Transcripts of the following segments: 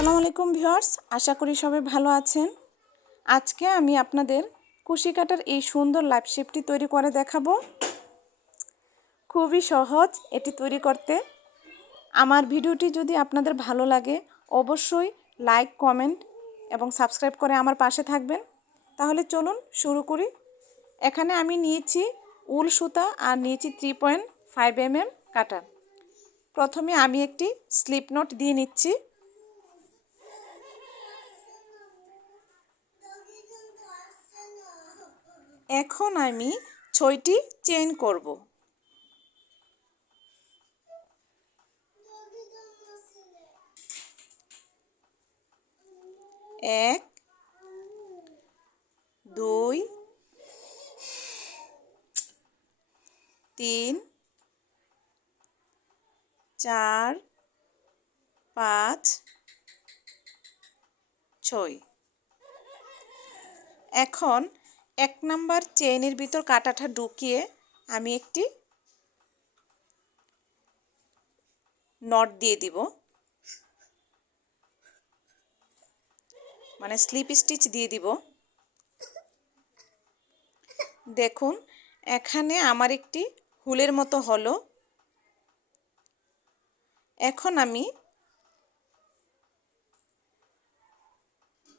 আসসালামু আলাইকুম ভিউয়ার্স, আশা করি সবাই ভালো আছেন। আজকে আমি আপনাদের কুশি কাটার এই সুন্দর লাইফ শেপটি তৈরি করে দেখাবো। খুবই সহজ এটি তৈরি করতে। আমার ভিডিওটি যদি আপনাদের ভালো লাগে অবশ্যই লাইক, কমেন্ট এবং সাবস্ক্রাইব করে আমার পাশে থাকবেন। তাহলে চলুন শুরু করি। এখানে আমি নিয়েছি উল সুতা আর নিয়েছি 3.5 mm কাটা। প্রথমে আমি একটি স্লিপ নট দিয়ে নিচ্ছি। এখন আমি 6টি চেইন করব। 1 2 3 4 5 6। এখন 1 নাম্বার চেইনের ভিতর কাঁটাটা ঢুকিয়ে আমি একটি নট দিয়ে দিব, মানে স্লিপ স্টিচ দিয়ে দিব। দেখুন এখানে আমার একটি হুলের মতো হলো। এখন আমি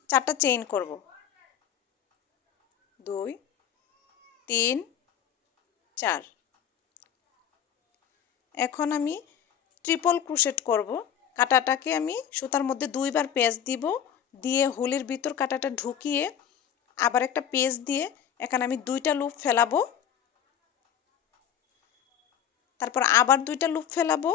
4টা চেইন করব। 2 3 4। এখন আমি ট্রিপল ক্রোশেট করব। কাঁটাটাকে আমি সুতার মধ্যে 2বার পেঁচ দিব, দিয়ে হুলের ভিতর কাঁটাটা ঢুকিয়ে আবার একটা পেঁচ দিয়ে এখানে আমি 2টা লুপ ফেলাবো, তারপর আবার 2টা লুপ ফেলাবো,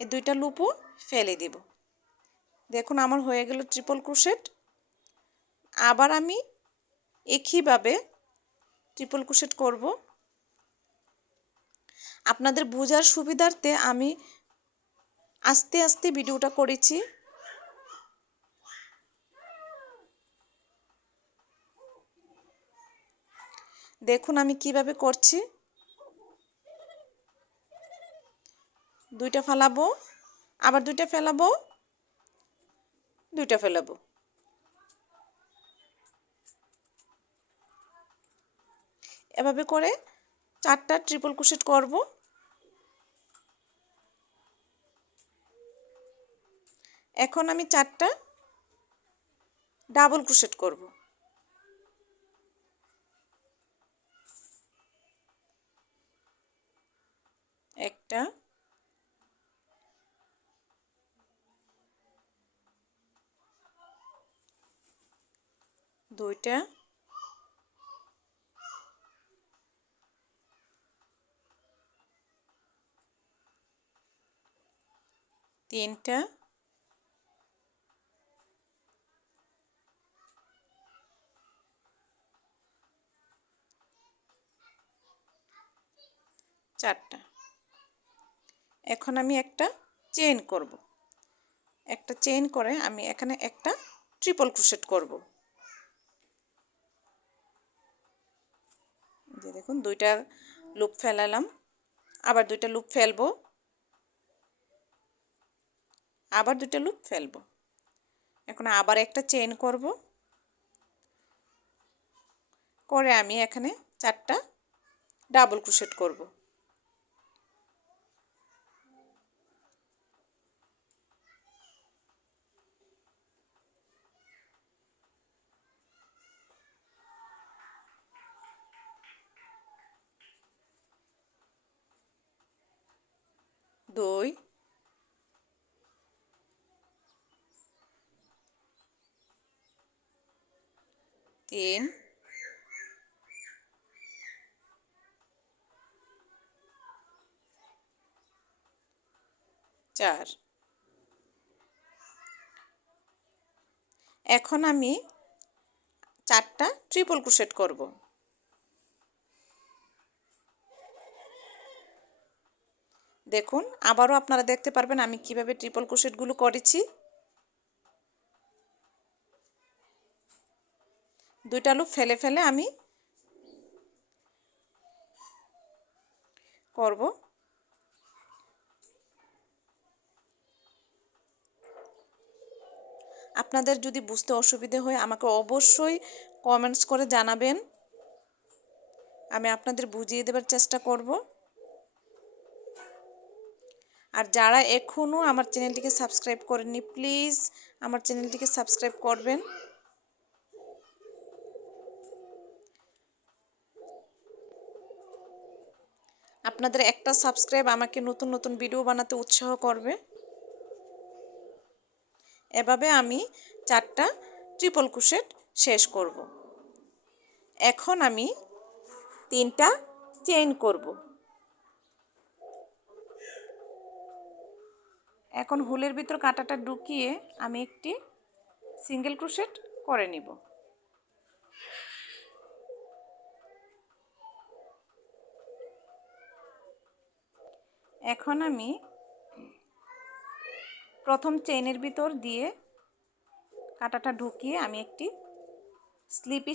এই 2টা লুপও ফেলে দিব। দেখুন আমার হয়ে গেল ট্রিপল ক্রোশেট। আবার আমি একইভাবে ট্রিপল ক্রোশেট করব। আপনাদের বোঝার সুবিধার্থে আমি আস্তে আস্তে ভিডিওটা করেছি। দেখুন আমি কিভাবে করছি। 2টা ফেলাবো, আবার 2টা ফেলাবো, 2টা ফেলাবো। এভাবে করে 4টা ট্রিপল ক্রোশেট করব। এখন আমি 4টা ডাবল ক্রোশেট করব। একটা, দুইটা, তিনটা, চারটা। এখন আমি একটা চেইন করব। একটা চেইন করে আমি এখানে একটা ট্রিপল ক্রোশেট করব। যে দেখুন 2টা লুপ ফেলালাম, আবার 2টা লুপ ফেলবো, আবার 2টা লুপ ফেলবো। এখন আবার একটা চেইন করব, করে আমি এখানে 4টা ডাবল ক্রোশেট করব। দুই, তিন, চার। এখন আমি 4টা ট্রিপল ক্রোশেট করব। দেখুন আবারও আপনারা দেখতে পারবেন আমি কিভাবে ট্রিপল ক্রোশেটগুলো করেছি। 2টা লুপ ফেলে ফেলে আমি করব। আপনাদের যদি বুঝতে অসুবিধে হয় আমাকে অবশ্যই কমেন্টস করে জানাবেন, আমি আপনাদের বুঝিয়ে দেওয়ার চেষ্টা করব। আর যারা এখনও আমার চ্যানেলটিকে সাবস্ক্রাইব করেননি প্লিজ আমার চ্যানেলটিকে সাবস্ক্রাইব করবেন। আপনাদের একটা সাবস্ক্রাইব আমাকে নতুন নতুন ভিডিও বানাতে উৎসাহ করবে। এভাবে আমি 4টা ট্রিপল ক্রোশেট শেষ করব। এখন আমি 3টা চেইন করব। এখন হুলের ভিতর কাঁটাটা ঢুকিয়ে আমি একটি সিঙ্গেল ক্রোশেট করে নিব। এখন আমি প্রথম চেইনের ভিতর দিয়ে কাঁটাটা ঢুকিয়ে আমি একটি স্লিপ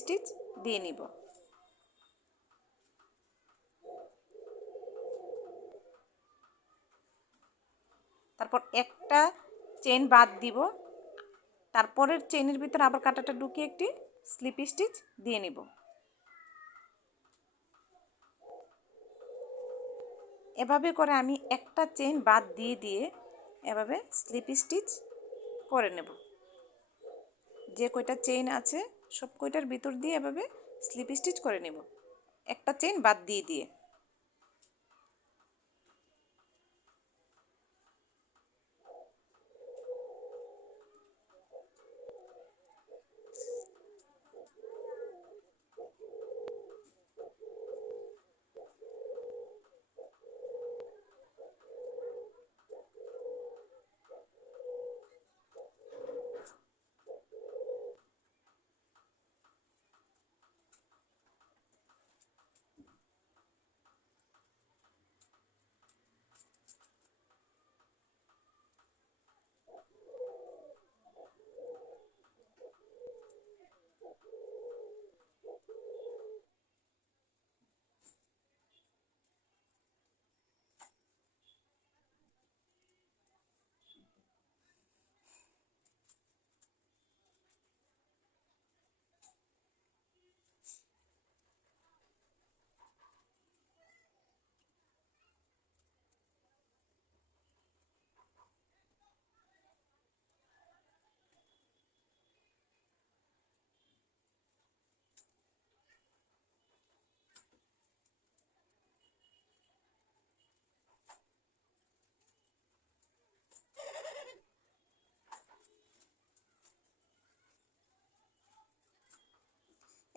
স্টিচ দিয়ে নিব। তারপর একটা চেইন বাদ দিব, তারপরের চেইনের ভিতর আবার কাঁটাটা ঢুকিয়ে একটি স্লিপ স্টিচ দিয়ে নিব। এভাবে করে আমি একটা চেইন বাদ দিয়ে দিয়ে এভাবে স্লিপ স্টিচ করে নেব। যে কয়টা চেইন আছে সব কয়টার ভিতর দিয়ে এভাবে স্লিপ স্টিচ করে নেব, একটা চেইন বাদ দিয়ে দিয়ে।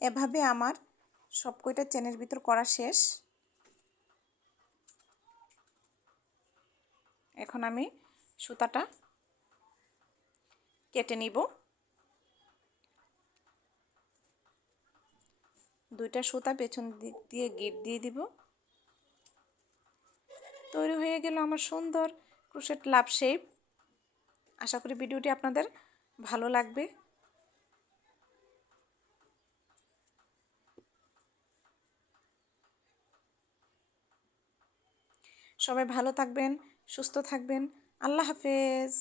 এভাবে আমার সব কয়টা চেনের ভিতর করা শেষ। এখন আমি সুতাটা কেটে নিব। 2টা সুতা পেছন দিক দিয়ে গিট দিয়ে দিব। তৈরি হয়ে গেল আমার সুন্দর ক্রোশেট লাভ শেপ। আশা করি ভিডিওটি আপনাদের ভালো লাগবে। সবাই ভালো থাকবেন, সুস্থ থাকবেন। আল্লাহ হাফেজ।